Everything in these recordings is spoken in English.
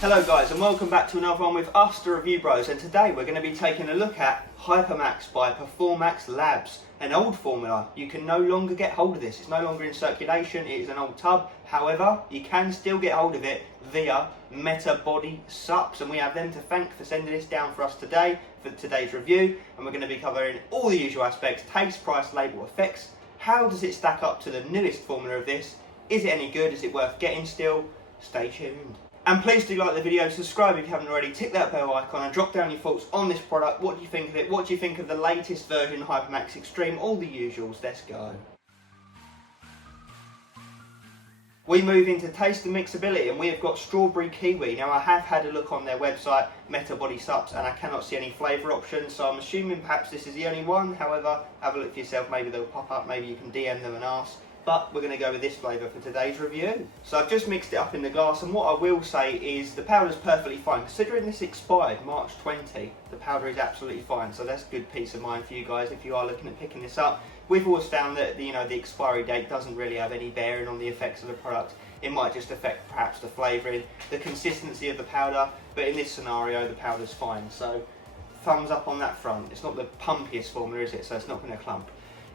Hello guys and welcome back to another one with us, the Review Bros, and today we're going to be taking a look at Hypermax by Performax Labs, an old formula. You can no longer get hold of this, it's no longer in circulation, it is an old tub. However, you can still get hold of it via Metabody Supps, and we have them to thank for sending this down for us today for today's review. And we're going to be covering all the usual aspects: taste, price, label, effects. How does it stack up to the newest formula of this? Is it any good? Is it worth getting still? Stay tuned. And please do like the video, subscribe if you haven't already, tick that bell icon and drop down your thoughts on this product. What do you think of it? What do you think of the latest version, Hypermax Extreme? All the usuals, let's go. We move into taste and mixability, and we have got strawberry kiwi. Now I have had a look on their website, Metabody Supps, and I cannot see any flavour options, so I'm assuming perhaps this is the only one. However, have a look for yourself, maybe they'll pop up, maybe you can DM them and ask. But we're going to go with this flavour for today's review. So I've just mixed it up in the glass, and what I will say is the powder's perfectly fine. Considering this expired March 20, the powder is absolutely fine. So that's good peace of mind for you guys if you are looking at picking this up. We've always found that the expiry date doesn't really have any bearing on the effects of the product. It might just affect perhaps the flavouring, the consistency of the powder, but in this scenario the powder's fine. So thumbs up on that front. It's not the pumpiest formula, is it? So it's not going to clump.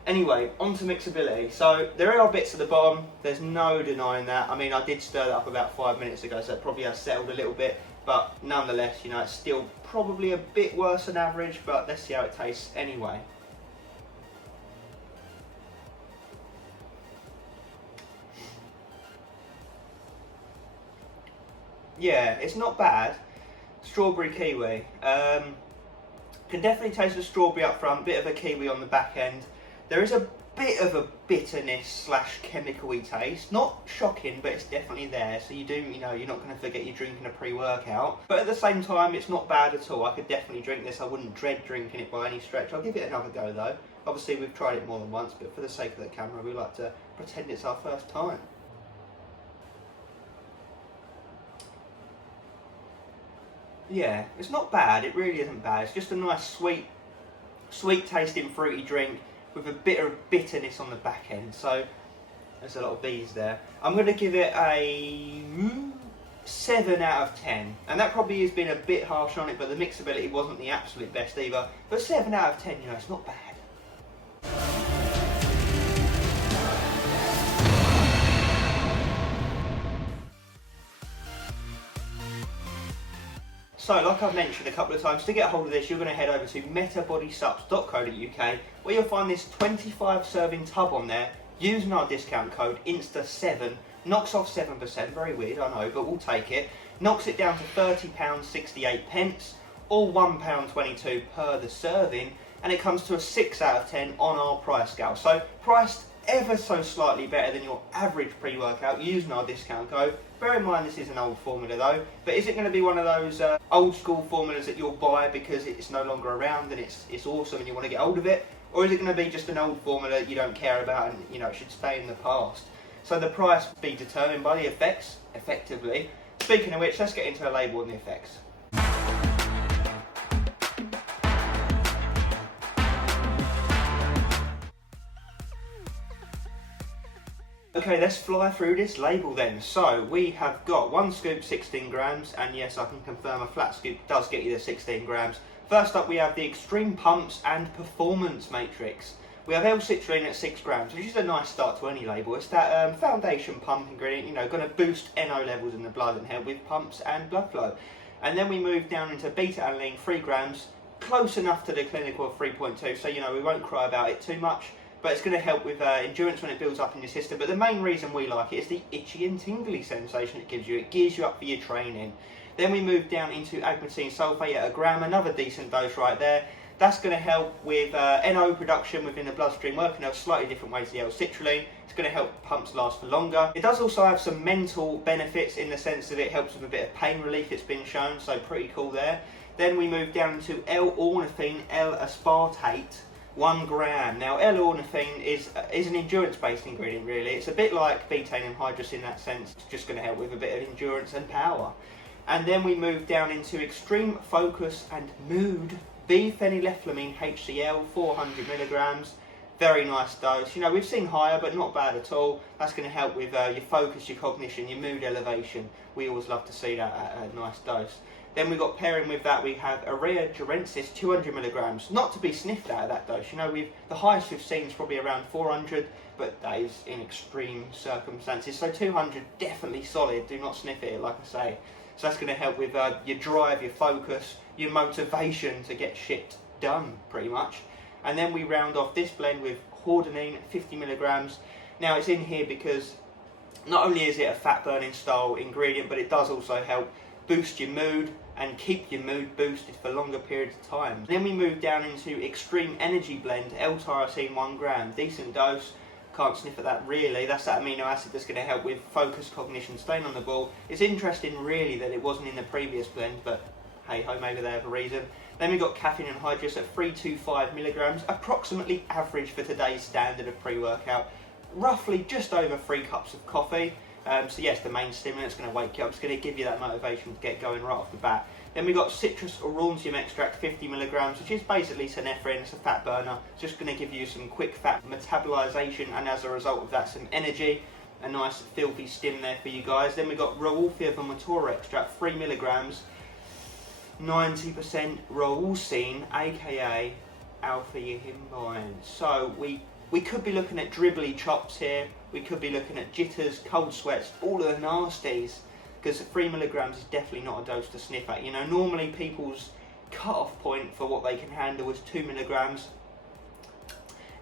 Anyway, on to mixability. So there are bits at the bottom, there's no denying that. I mean, I did stir that up about 5 minutes ago, so it probably has settled a little bit, but nonetheless, it's still probably a bit worse than average, but let's see how it tastes anyway. Yeah, it's not bad. Strawberry kiwi. Can definitely taste the strawberry up front, bit of a kiwi on the back end. There is a bit of a bitterness slash chemical-y taste. Not shocking, but it's definitely there. So you do, you're not going to forget you're drinking a pre-workout. But at the same time, it's not bad at all. I could definitely drink this. I wouldn't dread drinking it by any stretch. I'll give it another go though. Obviously, we've tried it more than once, but for the sake of the camera, we like to pretend it's our first time. Yeah, it's not bad. It really isn't bad. It's just a nice sweet tasting fruity drink with a bit of bitterness on the back end. So there's a lot of B's there. I'm going to give it a 7 out of 10. And that probably has been a bit harsh on it, but the mixability wasn't the absolute best either. But 7 out of 10, it's not bad. So, like I've mentioned a couple of times, to get hold of this, you're going to head over to metabodysupps.co.uk, where you'll find this 25 serving tub on there. Using our discount code INSTA7, knocks off 7%, very weird, I know, but we'll take it. Knocks it down to £30.68, or £1.22 per the serving, and it comes to a 6 out of 10 on our price scale. So, priced ever so slightly better than your average pre-workout using our discount code. Bear in mind this is an old formula though, but is it going to be one of those old school formulas that you'll buy because it's no longer around and it's awesome and you want to get hold of it? Or is it going to be just an old formula that you don't care about and it should stay in the past? So the price will be determined by the effects, effectively. Speaking of which, let's get into a label and the effects. Okay, let's fly through this label then. So we have got 1 scoop, 16 grams, and yes, I can confirm a flat scoop does get you the 16 grams. First up, we have the Extreme Pumps and Performance Matrix. We have L-citrulline at 6 grams, which is a nice start to any label. It's that foundation pump ingredient, going to boost NO levels in the blood and help with pumps and blood flow. And then we move down into beta-alanine, 3 grams, close enough to the clinical of 3.2, so we won't cry about it too much. But it's going to help with endurance when it builds up in your system. But the main reason we like it is the itchy and tingly sensation it gives you. It gears you up for your training. Then we move down into agmatine sulfate at 1 gram, another decent dose right there. That's going to help with NO production within the bloodstream, working a slightly different way to the L-citrulline. It's going to help pumps last for longer. It does also have some mental benefits in the sense that it helps with a bit of pain relief, it's been shown, so pretty cool there. Then we move down to L-ornithine, L-aspartate, 1 gram. Now L-ornithine is an endurance-based ingredient really. It's a bit like betaine anhydrous in that sense. It's just going to help with a bit of endurance and power. And then we move down into Extreme Focus and Mood, B-phenylethylamine HCl, 400 milligrams. Very nice dose. You know, we've seen higher, but not bad at all. That's going to help with your focus, your cognition, your mood elevation. We always love to see that at a nice dose. Then we've got pairing with that, we have Area Gerensis 200 milligrams. Not to be sniffed at that dose. You know, the highest we've seen is probably around 400, but that is in extreme circumstances. So 200, definitely solid. Do not sniff it, like I say. So that's going to help with your drive, your focus, your motivation to get shit done, pretty much. And then we round off this blend with Hordenine, 50 milligrams. Now it's in here because not only is it a fat burning style ingredient, but it does also help boost your mood and keep your mood boosted for longer periods of time. Then we move down into Extreme Energy Blend, L-tyrosine 1 gram, decent dose. Can't sniff at that really. That's that amino acid that's going to help with focus, cognition, staying on the ball. It's interesting really that it wasn't in the previous blend, but hey ho, maybe they have a reason. Then we've got caffeine anhydrous at 325 milligrams, approximately average for today's standard of pre-workout. Roughly just over 3 cups of coffee. So yes, the main stimulant's going to wake you up. It's going to give you that motivation to get going right off the bat. Then we've got citrus aurantium extract, 50 milligrams, which is basically synephrine. It's a fat burner. It's just going to give you some quick fat metabolization, and as a result of that, some energy. A nice filthy stim there for you guys. Then we've got Rauwolfia vomitora extract, 3 milligrams, 90% rauwolsine, aka alpha yihimbine. So we could be looking at dribbly chops here. We could be looking at jitters, cold sweats, all of the nasties. Because 3 milligrams is definitely not a dose to sniff at. You know, normally people's cut-off point for what they can handle is 2 milligrams.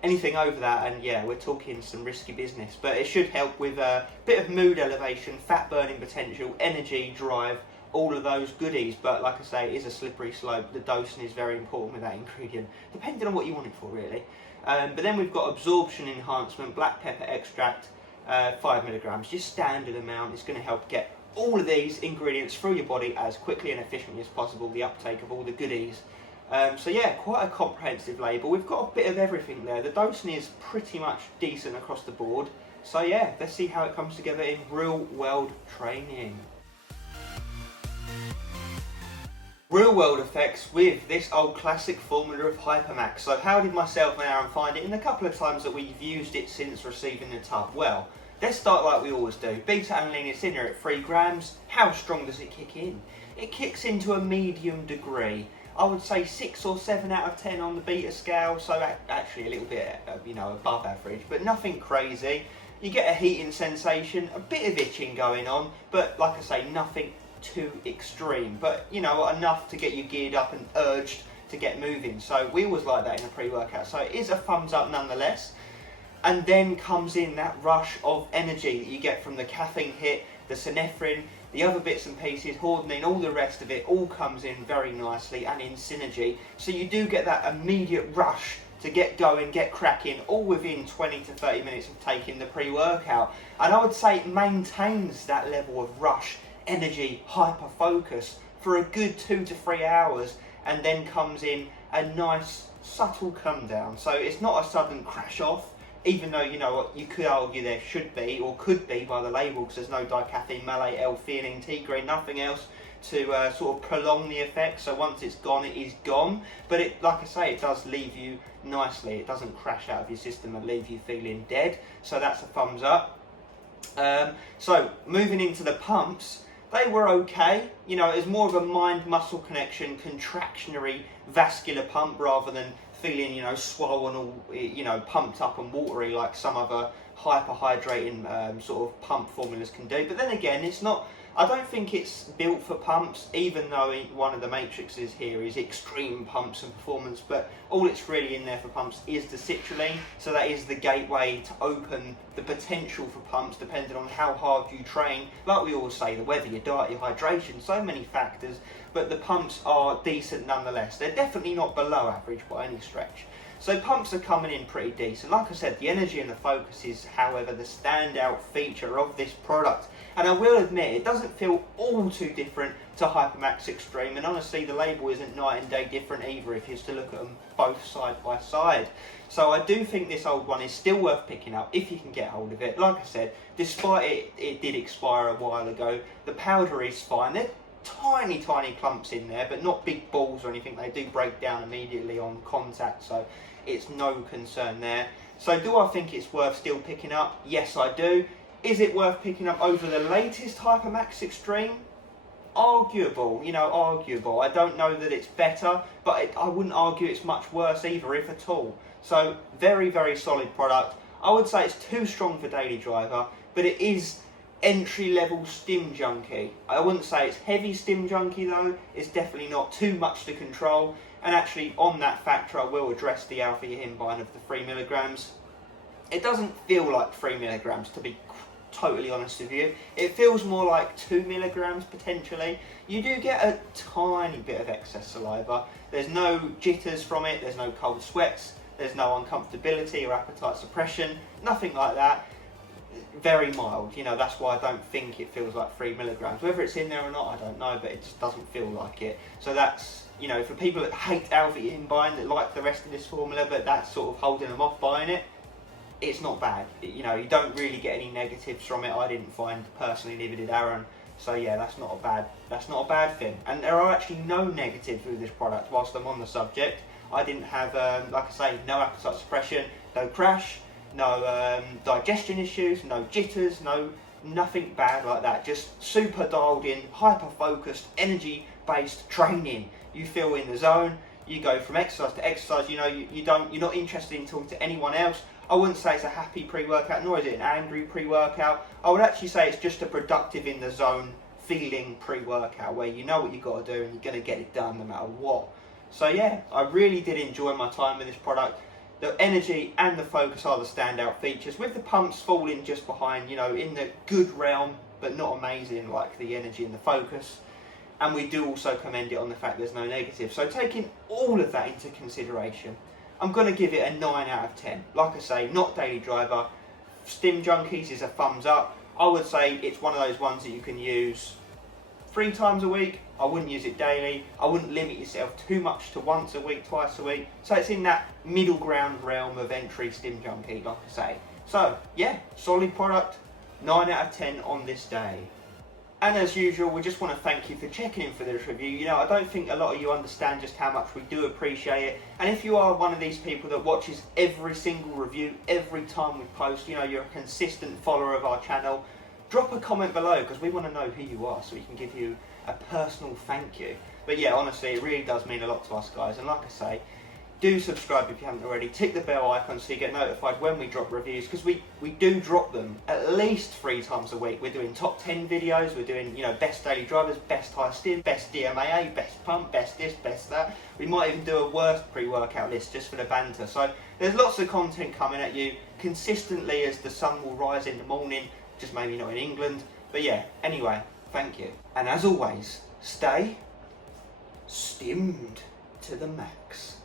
Anything over that, and yeah, we're talking some risky business. But it should help with a bit of mood elevation, fat burning potential, energy, drive, all of those goodies. But like I say, it is a slippery slope. The dosing is very important with that ingredient, depending on what you want it for, really. But then we've got absorption enhancement, black pepper extract, 5 milligrams, just standard amount. It's going to help get all of these ingredients through your body as quickly and efficiently as possible, the uptake of all the goodies. So yeah, quite a comprehensive label. We've got a bit of everything there. The dosing is pretty much decent across the board. So yeah, let's see how it comes together in real world training. Real world effects with this old classic formula of Hypermax. So how did myself and Aaron find it in the couple of times that we've used it since receiving the tub? Well, let's start like we always do. Beta-alanine, it's in here at 3 grams. How strong does it kick in? It kicks into a medium degree. I would say 6 or 7 out of 10 on the beta scale, so actually a little bit, you know, above average, but nothing crazy. You get a heating sensation, a bit of itching going on, but like I say, nothing too extreme, but you know, enough to get you geared up and urged to get moving. So we always like that in a pre-workout, so it is a thumbs up nonetheless. And then comes in that rush of energy that you get from the caffeine hit, the synephrine, the other bits and pieces, Hordenine, all the rest of it, all comes in very nicely and in synergy. So you do get that immediate rush to get going, get cracking, all within 20 to 30 minutes of taking the pre-workout. And I would say it maintains that level of rush, energy, hyper focus for a good 2 to 3 hours, and then comes in a nice subtle come down. So it's not a sudden crash off, even though, you know, you could argue there should be, or could be by the label, because there's no dicaffeine, malate, L-theanine, T-green, nothing else to sort of prolong the effect. So once it's gone, it is gone. But it, like I say, it does leave you nicely. It doesn't crash out of your system and leave you feeling dead. So that's a thumbs up. So moving into the pumps, they were okay. You know, it was more of a mind-muscle connection, contractionary, vascular pump rather than feeling, you know, swollen or, you know, pumped up and watery like some other hyperhydrating sort of pump formulas can do. But then again, it's not, I don't think it's built for pumps, even though one of the matrices here is extreme pumps and performance, but all it's really in there for pumps is the citrulline. So that is the gateway to open the potential for pumps, depending on how hard you train. Like we always say, the weather, your diet, your hydration, so many factors, but the pumps are decent nonetheless. They're definitely not below average by any stretch. So pumps are coming in pretty decent. Like I said, the energy and the focus is, however, the standout feature of this product. And I will admit, it doesn't feel all too different to Hypermax Extreme. And honestly, the label isn't night and day different either if you're to look at them both side by side. So I do think this old one is still worth picking up if you can get hold of it. Like I said, despite it did expire a while ago, the powder is fine. They're tiny clumps in there, but not big balls or anything. They do break down immediately on contact, so it's no concern there. So do I think it's worth still picking up? Yes, I do. Is it worth picking up over the latest Hypermax Extreme? Arguable, you know, arguable. I don't know that it's better, but I wouldn't argue it's much worse either, if at all. So very, very solid product. I would say it's too strong for daily driver, but it is entry-level stim junkie. I wouldn't say it's heavy stim junkie though. It's definitely not too much to control. And actually, on that factor, I will address the alpha-yahimbine of the 3 milligrams. It doesn't feel like 3 milligrams, to be totally honest with you. It feels more like 2 milligrams potentially. You do get a tiny bit of excess saliva. There's no jitters from it, there's no cold sweats, there's no uncomfortability or appetite suppression, nothing like that. Very mild, you know, that's why I don't think it feels like 3 milligrams. Whether it's in there or not, I don't know, but it just doesn't feel like it. So that's, you know, for people that hate alpha-yahimbine, that like the rest of this formula, but that's sort of holding them off buying it, it's not bad. You know, you don't really get any negatives from it. I didn't find personally, neither did Aaron. So yeah, that's not a bad thing. And there are actually no negatives with this product. Whilst I'm on the subject, I didn't have, like I say, no appetite suppression, no crash, no digestion issues, no jitters, nothing bad like that. Just super dialed in, hyper focused, energy based training. You feel in the zone. You go from exercise to exercise. You know, you're not interested in talking to anyone else. I wouldn't say it's a happy pre-workout, nor is it an angry pre-workout. I would actually say it's just a productive in the zone feeling pre-workout where you know what you've got to do and you're going to get it done no matter what. So yeah, I really did enjoy my time with this product. The energy and the focus are the standout features, with the pumps falling just behind, you know, in the good realm, but not amazing like the energy and the focus. And we do also commend it on the fact there's no negative. So taking all of that into consideration, I'm going to give it a 9 out of 10. Like I say, not daily driver. Stim junkies is a thumbs up. I would say it's one of those ones that you can use 3 times a week. I wouldn't use it daily. I wouldn't limit yourself too much to once a week, twice a week. So it's in that middle ground realm of entry stim junkie, like I say. So yeah, solid product, 9 out of 10 on this day. And as usual, we just want to thank you for checking in for this review. You know, I don't think a lot of you understand just how much we do appreciate it. And if you are one of these people that watches every single review, every time we post, you know, you're a consistent follower of our channel, drop a comment below because we want to know who you are so we can give you a personal thank you. But yeah, honestly, it really does mean a lot to us guys. And like I say, do subscribe if you haven't already. Tick the bell icon so you get notified when we drop reviews, because we do drop them at least 3 times a week. We're doing top 10 videos, we're doing, you know, best daily drivers, best high stim, best DMAA, best pump, best this, best that. We might even do a worst pre-workout list just for the banter. So there's lots of content coming at you consistently as the sun will rise in the morning, just maybe not in England. But yeah, anyway, thank you. And as always, stay stimmed to the max.